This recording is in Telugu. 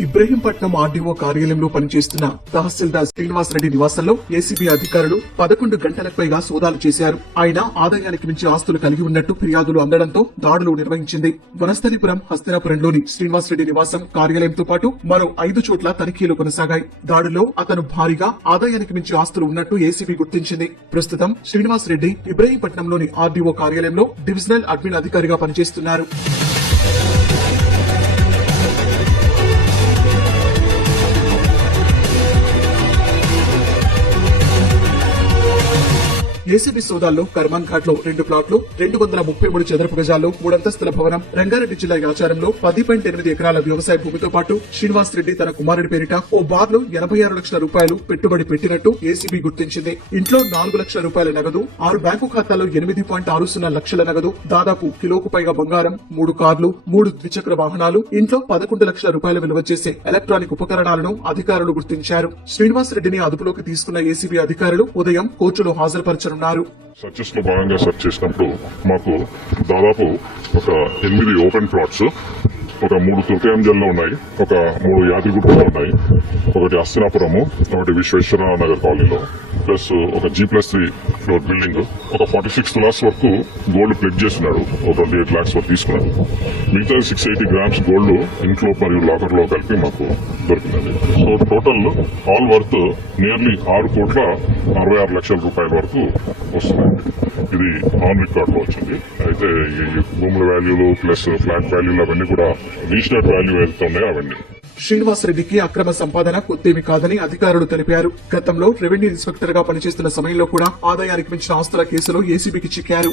ఇబ్రహీంపట్నం ఆర్డీఓ కార్యాలయంలో పనిచేస్తున్న తహసీల్దార్ శ్రీనివాసరెడ్డి నివాసంలో ఏసీబీ అధికారులు 11 గంటలకు పైగా సోదాలు చేశారు. ఆయన ఆదాయానికి మించి ఆస్తులు కలిగి ఉన్నట్టు ఫిర్యాదులు అందడంతో దాడులు నిర్వహించింది. వనస్థలిపురం, హస్తినాపురంలోని శ్రీనివాసరెడ్డి నివాసం, కార్యాలయంతో పాటు మరో 5 చోట్ల తనిఖీలు కొనసాగాయి. దాడుల్లో అతను భారీగా ఆదాయానికి మించి ఆస్తులు ఉన్నట్టు ఏసీబీ గుర్తించింది. ప్రస్తుతం శ్రీనివాసరెడ్డి ఇబ్రహీంపట్నంలోని ఆర్డీఓ కార్యాలయంలో డివిజనల్ అడ్మిన్ అధికారిగా పనిచేస్తున్నారు. ఏసీబీ సోదాల్లో కర్మాన్ ఘాట్ లో 2 ప్లాట్లు, 233 చదరపు గజాల్లో 3 అంతస్తుల భవనం, రంగారెడ్డి జిల్లా యాచారంలో 10.8 ఎకరాల వ్యవసాయ భూమితో పాటు శ్రీనివాస్ రెడ్డి తన కుమారుడి పేరిట ఓ బార్ లో 86 లక్షల రూపాయలు పెట్టుబడి పెట్టినట్టు ఏసీబీ గుర్తించింది. ఇంట్లో 4 లక్షల రూపాయల నగదు, 6 బ్యాంకు ఖాతాల్లో 8.60 లక్షల నగదు, దాదాపు కిలోకు పైగా బంగారం, 3 కార్లు, 3 ద్విచక్ర వాహనాలు, ఇంట్లో 11 లక్షల రూపాయల విలువ చేసే ఎలక్ట్రానిక్ ఉపకరణాలను అధికారులు గుర్తించారు. శ్రీనివాస్ రెడ్డిని అదుపులోకి తీసుకున్న ఏసీబీ అధికారులు ఉదయం కోర్టులో హాజరుపరచనున్నారు. సర్చెస్ లో భాగంగా సెర్చ్ చేసినప్పుడు మాకు దాదాపు ఒక 8 ఓపెన్ ప్లాట్స్, ఒక 3 తుర్కయాంజల్లో ఉన్నాయి, ఒక 3 యాదగిరిగుట్టలో ఉన్నాయి, ఒకటి హస్తినాపురము, ఒకటి విశ్వేశ్వరరావు నగర్ కాలనీలో, ప్లస్ ఒక G+3 ఫ్లోర్ బిల్డింగ్, ఒక 46 lakhs వరకు గోల్డ్ ప్లెడ్జ్ చేస్తున్నాడు, ఒక 28 lakhs వరకు తీసుకున్నాడు. మిగతా 680 grams గోల్డ్ ఇంట్లో మరియు లాకర్ లో కలిపి మాకు దొరికిందండి. So total all worth nearly 6,66 లక్షల రూపాయల వరకు వస్తుందండి. ఇది ఆన్ రికార్డ్ లో వచ్చింది. అయితే ఈ భూముల వాల్యూలు ప్లస్ ఫ్లాట్ వాల్యూలు అవన్నీ కూడా రీజనల్ వాల్యూ ఏదైతే ఉన్నాయో అవన్నీ. శ్రీనివాస్ రెడ్డికి అక్రమ సంపాదన కొత్తేమీ కాదని అధికారులు తెలిపారు. గతంలో రెవెన్యూ ఇన్స్పెక్టర్ గా పనిచేస్తున్న సమయంలో కూడా ఆదాయానికి మించిన ఆస్తుల కేసులో ఏసీబీకి చిక్కారు.